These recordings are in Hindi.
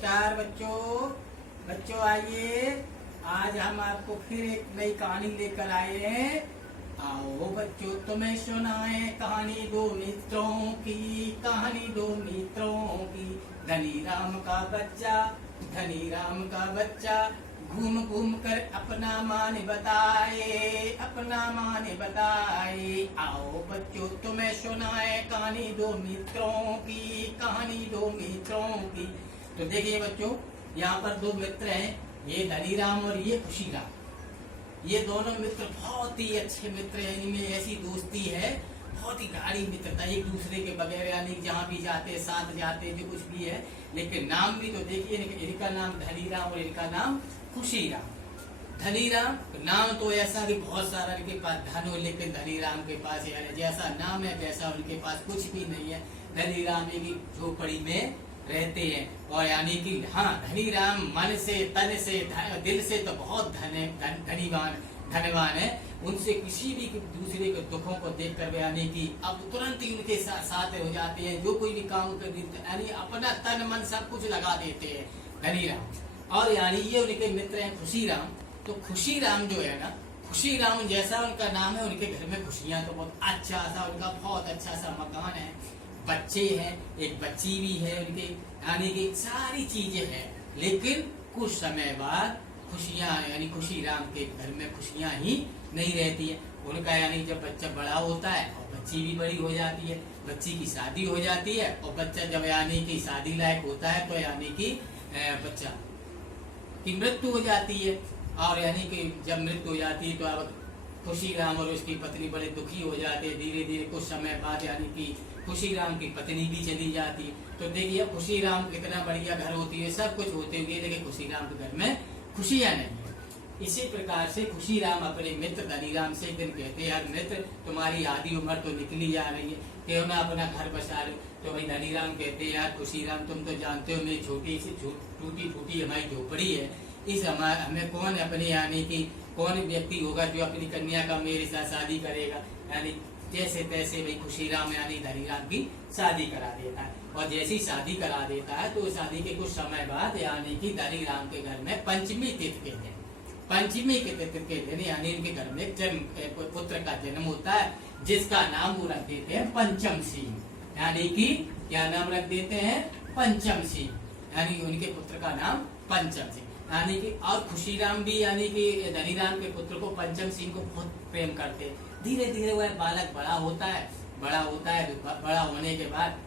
नमस्कार बच्चों। बच्चों आइए, आज हम आपको फिर एक नई कहानी लेकर आए हैं। आओ बच्चों, तुम्हें सुनाए कहानी दो मित्रों की, कहानी दो मित्रों की। धनी राम का बच्चा, धनी राम का बच्चा घूम घूम कर अपना मान बताए, अपना मान बताए। आओ बच्चों, तुम्हें सुनाए कहानी दो मित्रों की, कहानी दो मित्रों की। तो देखिए बच्चों, यहाँ पर दो मित्र हैं, ये धनी राम और ये खुशी राम। ये दोनों मित्र बहुत ही अच्छे मित्र हैं, इनमें ऐसी दोस्ती है, बहुत ही गाढ़ी मित्रता, एक दूसरे के बगैर यानी जहाँ भी जाते साथ जाते, जो कुछ भी है। लेकिन नाम भी तो देखिए, इनका नाम धनी राम और इनका नाम खुशी राम। धनी राम नाम तो ऐसा कि बहुत सारा इनके पास धन हो, लेकिन धनी राम के पास यानी जैसा नाम है वैसा उनके पास कुछ भी नहीं है। धनी राम एक झोपड़ी में रहते हैं, और यानी कि हाँ, धनी राम मन से, तन से, दिल से तो बहुत धनवान है। उनसे किसी भी दूसरे के दुखों को देखकर यानी कि अब तुरंत ही उनके साथ हो जाते हैं। जो कोई भी काम कर यानी अपना तन मन सब कुछ लगा देते हैं धनी राम। और यानी ये उनके मित्र हैं खुशी राम। तो खुशी राम जो है ना, खुशी राम जैसा उनका नाम है, उनके घर में खुशियां तो बहुत अच्छा सा, उनका बहुत अच्छा सा मकान है, बच्चे हैं, एक बच्ची भी है उनके, यानी कि सारी चीजें हैं। लेकिन कुछ समय बाद खुशियां यानी खुशी राम के घर में खुशियां ही नहीं रहती है। उनका यानी जब बच्चा बड़ा होता है और बच्ची भी बड़ी हो जाती है, बच्ची की शादी हो जाती है, और बच्चा जब यानी कि शादी लायक होता है तो यानी कि बच्चा की मृत्यु हो जाती है। और यानी कि जब मृत्यु हो जाती है तो अब खुशी राम और उसकी पत्नी बड़े दुखी हो जाते हैं। धीरे धीरे कुछ समय बाद यानी कि खुशी राम की पत्नी भी चली जाती है। तो देखिए खुशी राम कितना बढ़िया घर होती है, सब कुछ होते हुए, लेकिन खुशी राम के घर में खुशियां नहीं है। इसी प्रकार से खुशी राम अपने मित्र धनी राम से एक दिन कहते हैं, यार मित्र, तुम्हारी आधी उम्र तो निकली जा रही है, क्यों ना अपना घर बसा लो। तो भाई धनी राम कहते हैं, यार खुशी राम, तुम तो जानते हो मेरी छोटी सी टूटी फूटी हमारी झोपड़ी है, इस हमें कौन अपने यानी कि कौन व्यक्ति होगा जो अपनी कन्या का मेरे साथ शादी करेगा। यानी जैसे तैसे भाई खुशी राम यानी धनी राम की शादी करा देता है। और जैसी शादी करा देता है तो शादी के कुछ समय बाद यानी कि धनी राम के घर में पंचमी तिथि के दिन, पंचमी के तिथि के दिन यानी इनके घर में पुत्र का जन्म होता है, जिसका नाम वो रख देते हैं पंचम सिंह। यानी कि क्या नाम रख देते हैं? पंचम सिंह। यानी उनके पुत्र का नाम पंचम सिंह। यानी कि और खुशी राम भी यानी कि धनी राम के पुत्र को पंचम सिंह को बहुत प्रेम करते हैं। धीरे धीरे वह बालक बड़ा होता है, बड़ा होने के बाद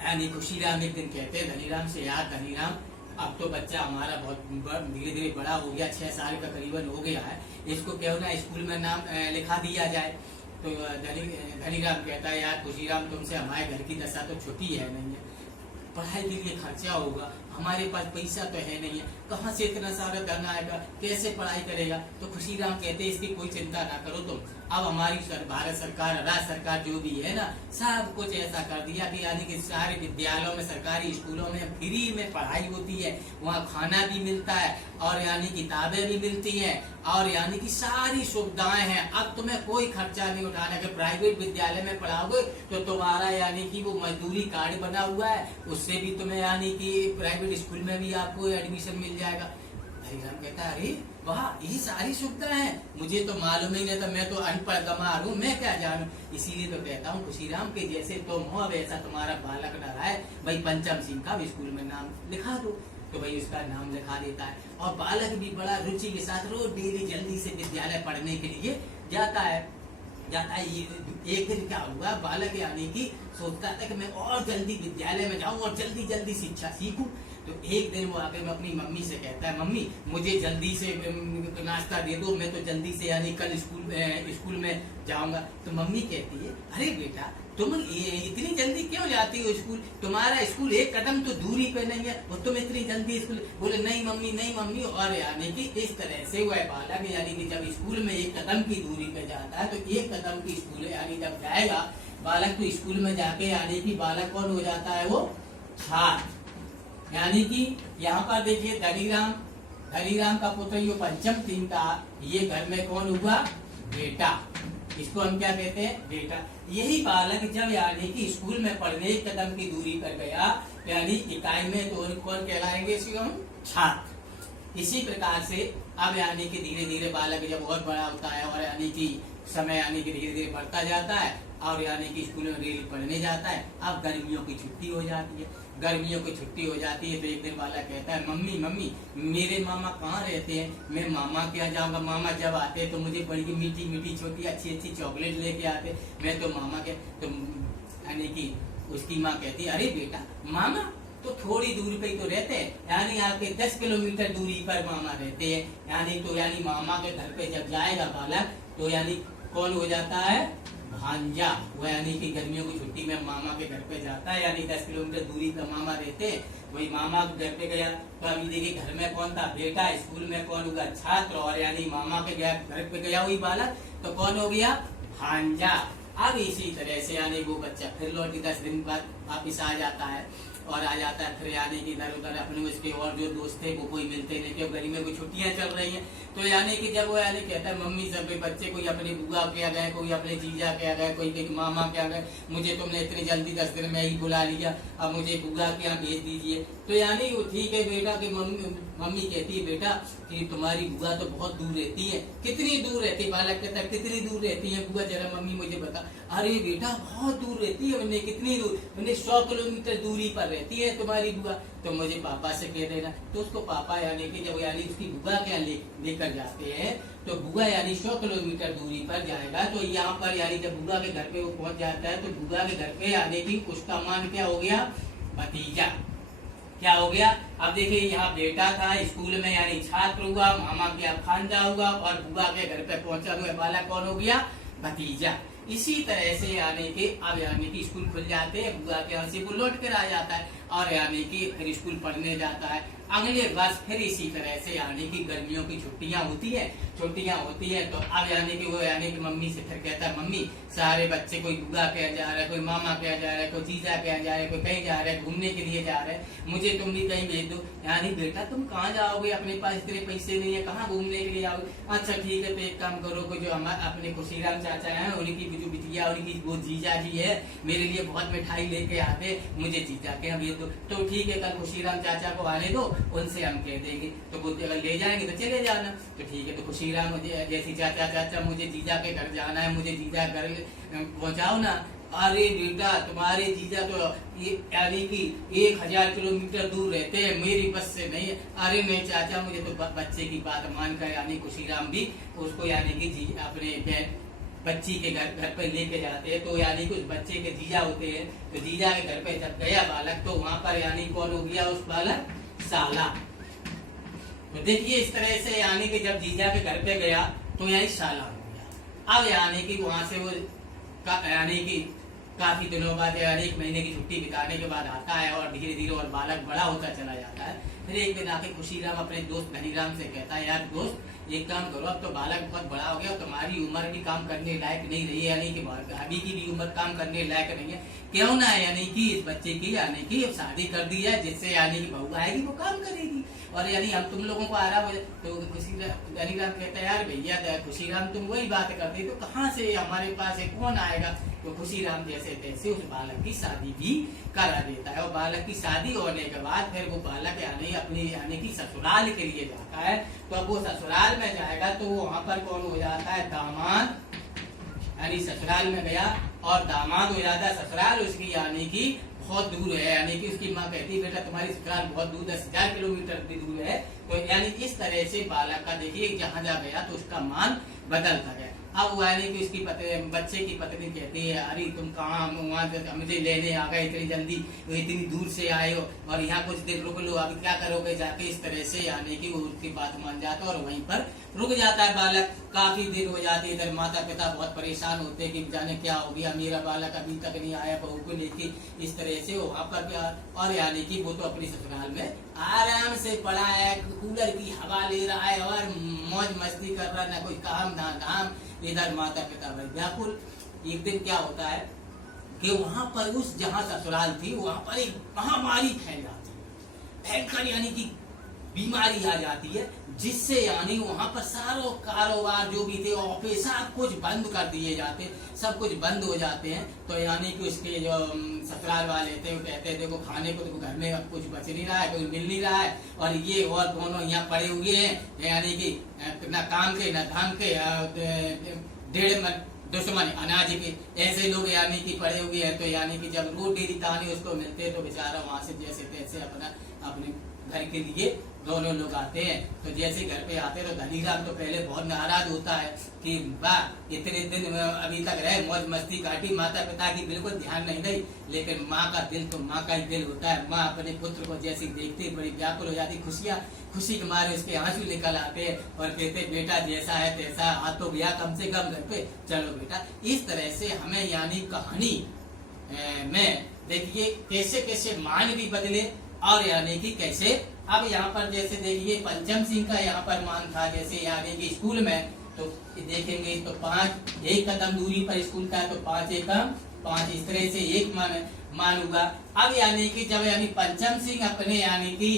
यानी खुशी राम एक दिन कहते हैं धनी राम से, यार धनी राम, अब तो बच्चा हमारा बहुत धीरे धीरे बड़ा हो गया, 6 साल का करीबन हो गया है, इसको क्यों ना स्कूल में नाम लिखा दिया जाए। तो धनी राम कहता है, यार खुशी राम, तुमसे हमारे घर की दशा तो छुपी है नहीं है, पढ़ाई के लिए खर्चा होगा, हमारे पास पैसा तो है नहीं है, कहाँ से इतना सारा धन आएगा, कैसे पढ़ाई करेगा। तो खुशी राम कहते हैं, इसकी कोई चिंता ना करो तुम, अब हमारी भारत सरकार, राज्य सरकार जो भी है ना, सब कुछ ऐसा कर दिया कि यानी कि सारे विद्यालयों में, सरकारी स्कूलों में फ्री में पढ़ाई होती है, वहाँ खाना भी मिलता है और यानी किताबें भी मिलती हैं और यानी कि सारी सुविधाएं हैं। अब तुम्हें कोई खर्चा नहीं उठाना। अगर प्राइवेट विद्यालय में पढ़ाओगे तो तुम्हारा यानी कि वो मजदूरी कार्ड बना हुआ है, उससे भी तुम्हें यानी कि प्राइवेट स्कूल में भी आपको एडमिशन मिल जाएगा। धनी राम कहता है, अरे वाह, ये सारी सुविधा है, मुझे तो मालूम ही नहीं था, मैं तो अनपढ़ गंवार हूँ, मैं क्या जानूं। इसीलिए तो कहता हूँ खुशी राम के जैसे तुम हो, वैसा तुम्हारा बालक डरा है, भाई पंचम सिंह का स्कूल में नाम लिखा दो। तो भाई उसका नाम लिखा देता है, और बालक भी बड़ा रुचि के साथ रोज डेली जल्दी से विद्यालय पढ़ने के लिए जाता है। एक दिन क्या हुआ, बालक यानी कि सोचता था कि मैं और जल्दी विद्यालय में जाऊं और जल्दी जल्दी शिक्षा सीखूं। तो एक दिन वो आकर अपनी मम्मी से कहता है, मम्मी मुझे जल्दी से नाश्ता दे दो, मैं तो जल्दी से यानी कल स्कूल में जाऊंगा। तो मम्मी कहती है, अरे बेटा, तुम इतनी जल्दी क्यों जाती हो स्कूल, तुम्हारा स्कूल एक कदम तो दूरी पे नहीं है, और तुम इतनी जल्दी स्कूल। बोले नहीं मम्मी, नहीं मम्मी। और यानी कि इस तरह से वह बालक यानी कि जब स्कूल में एक कदम की दूरी पे जाता है, तो एक कदम की स्कूल यानी जब जाएगा बालक, तो स्कूल में जाके यानी कि बालक कौन हो जाता है? वो छात्र। यानी कि यहाँ पर देखिए धनी राम का पुत्र ये पंचम सिंह का, ये घर में कौन हुआ? बेटा। इसको हम क्या कहते हैं? बेटा। यही बालक जब यानी कि स्कूल में पढ़ने एक कदम की दूरी पर गया, यानी इकाई में तो कौन कहलाएंगे, इसको हम छात्र। इसी प्रकार से अब यानी कि धीरे धीरे बालक जब और बड़ा होता है और यानी कि समय यानी कि धीरे धीरे बढ़ता जाता है और यानी कि स्कूल में डेली पढ़ने जाता है। अब गर्मियों की छुट्टी हो जाती है। गर्मियों की छुट्टी हो जाती है तो एक दिन बालक कहता है, मम्मी मम्मी मेरे मामा कहाँ रहते हैं, मैं मामा के यहाँ जाऊंगा। मामा जब आते हैं तो मुझे बड़ी मीठी मीठी छोटी अच्छी अच्छी चॉकलेट लेके आते, मैं तो मामा के तो यानी कि उसकी माँ कहती है, अरे बेटा मामा तो थोड़ी दूरी पे ही तो रहते हैं, यानी आपके 10 किलोमीटर दूरी पर मामा रहते हैं। यानी तो यानी मामा के घर पे जब जाएगा बालक तो यानी कौन हो जाता है, भांजा। वो यानी कि गर्मियों की छुट्टी में मामा के घर पे जाता है, यानी 10 किलोमीटर दूरी पर मामा रहते हैं। वही मामा के घर पे गया तो अभी देखिए घर में कौन था, बेटा। स्कूल में कौन होगा, छात्र। और यानी मामा के घर पे गया वही बालक तो कौन हो गया, भांजा। अब इसी तरह से यानी वो बच्चा फिर लौट 10 दिन बाद वापिस आ जाता है और आ जाता है फिर यानी कि इधर उधर अपने उसके और जो दोस्त थे वो कोई मिलते नहीं, क्यों गर्मी में छुट्टियां चल रही हैं। तो यानी कि जब वो यानी कहता है, मम्मी सब बच्चे कोई अपने बुआ के आ गए, कोई अपने जीजा के आ गए, कोई मामा के आ गए, मुझे तुमने इतनी जल्दी 10 दिन में ही बुला लिया, अब मुझे बुआ के यहाँ भेज दीजिए। तो यानी वो ठीक है बेटा की मम्मी कहती है, बेटा कि तुम्हारी बुआ तो बहुत दूर रहती है। कितनी दूर रहती है, बालक कहता है कितनी दूर रहती है बुआ, जरा मम्मी मुझे बता। अरे बेटा बहुत दूर रहती है, मैंने कितनी दूर, मैंने 100 किलोमीटर दूरी पर रहती है तुम्हारी बुआ, तो मुझे पापा से कह देना। तो उसको पापा यानी कि जब यानी उसकी बुआ के यहाँ लेकर जाते हैं तो बुआ यानी 100 किलोमीटर दूरी पर जाएगा। तो यहाँ पर यानी जब बुआ के घर पे वो पहुंच जाता है तो बुआ के घर पे यानी कि उसका मान क्या हो गया, भतीजा। क्या हो गया, अब देखिए यहाँ बेटा था स्कूल में यानी छात्र हुआ, मामा के यहाँ भांजा हुआ और बुआ के घर पे पहुंचा हुआ बालक कौन हो गया, भतीजा। इसी तरह से यानी कि अब यानी कि स्कूल खुल जाते हैं, बुआ के यहाँ से वो लौट कर आ जाता है और यानी कि फिर स्कूल पढ़ने जाता है। अगले वर्ष फिर इसी तरह से यानी कि गर्मियों की छुट्टियां होती है तो अब यानी कि वो यानी कि मम्मी से फिर कहता है, मम्मी सारे बच्चे कोई बुआ के यहाँ जा रहा है, कोई मामा के यहाँ जा रहा है, कोई जीजा के यहाँ जा रहा है, कोई कहीं जा रहा है, घूमने के लिए जा रहा है, मुझे तुम भी कहीं भेज दो। यानी बेटा तुम कहाँ जाओगे, अपने पास इतने पैसे नहीं है, कहाँ घूमने के लिए आओगे। अच्छा ठीक है, तो एक काम करो कि जो हमारे अपने खुशीराम चाचा है उनकी जो बिटिया उनकी वो जीजा जी है, मेरे लिए बहुत मिठाई लेके आते, मुझे जीजा के यहाँ भेज दो। तो ठीक है, कल खुशीराम चाचा को आने दो, उनसे हम कह देंगे, तो वो अगर ले जाएंगे तो चले जाना। तो ठीक है, तो खुशीराम मुझे जैसी चाचा मुझे जीजा के घर जाना है, मुझे जीजा घर पहुंचाओ ना। अरे बेटा तुम्हारे जीजा तो ये यानी कि 1000 किलोमीटर दूर रहते हैं, मेरी बस से नहीं। अरे नहीं चाचा, मुझे तो बच्चे की बात मानकर यानी खुशीराम भी उसको यानी कि अपने बच्ची के घर पे लेके जाते हैं। तो यानी कि उस बच्चे के जीजा होते हैं, तो जीजा के घर पे जब गया बालक तो वहां पर यानी कौन हो गया उस बालक, साला। तो देखिए इस तरह से यानी कि जब जीजा के घर पे गया तो यही साला हो गया। अब यानी कि वहां से वो यानी कि काफी दिनों बाद यानी 1 महीने की छुट्टी बिताने के बाद आता है और धीरे धीरे और बालक बड़ा होता चला जाता है। फिर एक दिन आके खुशीराम अपने दोस्त धनीराम से कहता है, यार दोस्त एक काम करो, अब तो बालक बहुत बड़ा हो गया, तुम्हारी उम्र भी काम करने लायक नहीं रही है, यानी कि भाभी की भी उम्र काम करने लायक नहीं है, क्यों ना यानी कि इस बच्चे की यानी कि शादी कर दी जाए, जिससे यानी कि बहू आएगी वो काम करेगी और यानी हम तुम लोगों को आराम हो जाए। तो धनीराम कहता है, यार भैया खुशीराम तुम वही बात करते तो कहाँ से हमारे पास कौन आएगा। तो खुशीराम जैसे तैसे उस बालक की शादी भी करा देता है और बालक की शादी होने के बाद फिर वो बालक यानी कि ससुराल के लिए जाता है। तो अब वो ससुराल में जाएगा तो वहां पर कौन हो जाता है, दामाद। यानी ससुराल में गया और दामाद हो जाता है। ससुराल उसकी यानी कि बहुत दूर है, यानी कि उसकी माँ कहती है, बेटा तुम्हारी ससुराल बहुत दूर 10,000 किलोमीटर भी दूर है। तो यानी इस तरह से बालक का देखिए जहाँ जा गया तो उसका मान बदलता गया। अब वो यानी कि उसकी बच्चे की पत्नी कहती है, अरे तुम कहाँ वहाँ मुझे लेने आ गए इतनी जल्दी, इतनी दूर से आए हो और यहाँ कुछ देर रुक लो, अभी क्या करोगे जाके। इस तरह से यानी कि वो उसकी बात मान जाता है और वहीं पर रुक जाता है बालक। काफी देर हो जाती है, इधर माता पिता बहुत परेशान होते हैं कि जाने क्या हो गया, मेरा बालक अभी तक नहीं आया बहू को लेके। इस तरह से वहाँ पर और यानी कि वो तो अपनी ससुराल में आराम से पड़ा है, कूलर की हवा ले रहा है और मौज मस्ती कर रहा है, ना कोई काम ना धाम। इधर माता पिता भाई व्याकुल। एक दिन क्या होता है कि वहां पर उस जहां ससुराल थी वहां पर एक महामारी फैल जाती है, भयंकर यानी कि बीमारी आ जाती है, जिससे यानी वहां पर सारो कारोबार जो भी थे ऑफिस सब कुछ बंद कर दिए जाते, सब कुछ बंद हो जाते हैं। तो यानी कि उसके जो ससुराल वाले थे वो कहते हैं देखो खाने को तो घर में अब कुछ बच नहीं रहा है, कुछ मिल नहीं रहा है, और ये और दोनों यहाँ पड़े हुए हैं, यानी कि न काम के न धाम के, डेढ़ दुश्मन अनाज के, ऐसे लोग यानी कि पड़े हुए हैं। तो यानी कि जब रोटी ताने उसको मिलते हैं तो बेचारा वहां से जैसे तैसे अपने घर के लिए दोनों लोग आते हैं। तो जैसे घर पे आते हैं तो धनीराम तो पहले बहुत नाराज होता है कि वाह इतने दिन अभी तक रहे, मौज मस्ती काटी, माता पिता की बिल्कुल ध्यान नहीं दी, लेकिन माँ का दिल तो माँ का ही दिल होता है। माँ अपने पुत्र को जैसे देखते ही बड़ी व्याकुल हो जाती, खुशी के मारे उसके आंसू निकल आते हैं और कहते बेटा जैसा है तैसा आ तो गया, कम से कम घर पे चलो बेटा। इस तरह से हमें यानी कहानी में देखिए कैसे कैसे मान भी बदले, और यानी कि कैसे अब यहाँ पर जैसे देखिए पंचम सिंह का यहाँ पर मान था, जैसे यानी कि स्कूल में तो देखेंगे तो 5 एक कदम दूरी पर स्कूल था, तो 5 एकम 5 इस तरह से एक मान हुआ। अब यानी कि जब यानी पंचम सिंह अपने यानी कि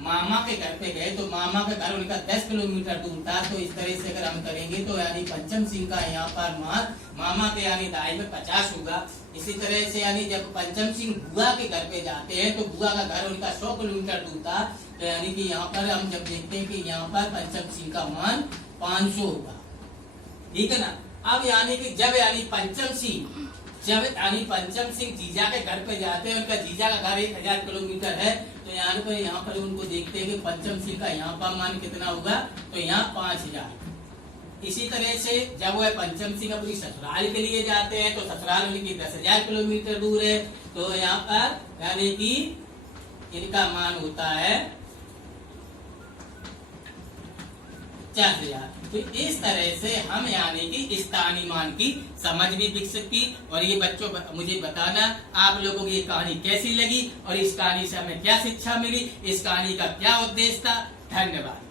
मामा के घर पे गए तो मामा का घर उनका 10 किलोमीटर दूर था। तो इस तरह से अगर हम करेंगे तो यानी पंचम सिंह का यहाँ पर मान मामा के यानी दाई में 50 होगा। इसी तरह से यानी जब पंचम सिंह बुआ के घर पे जाते हैं तो बुआ का घर उनका 100 किलोमीटर दूर था। तो यानी कि यहाँ पर हम जब देखते हैं कि यहाँ पर पंचम सिंह का मान 500 होगा, ठीक है ना। अब यानी कि जब यानी पंचम सिंह जीजा के घर पे जाते हैं, उनका जीजा का घर 1000 किलोमीटर है। तो यहाँ पर उनको देखते हैं कि पंचम सिंह का यहाँ पर मान कितना होगा, तो यहाँ 5000। इसी तरह से जब वह पंचम सिंह अपनी ससुराल के लिए जाते हैं तो ससुराल उनकी 10,000 किलोमीटर दूर है। तो यहाँ पर यानी कि इनका मान होता है 4000। तो इस तरह से हम यानी कि स्थानीय मान की समझ भी विकसित की। और ये बच्चों मुझे बताना आप लोगों की ये कहानी कैसी लगी और इस कहानी से हमें क्या शिक्षा मिली, इस कहानी का क्या उद्देश्य था। धन्यवाद।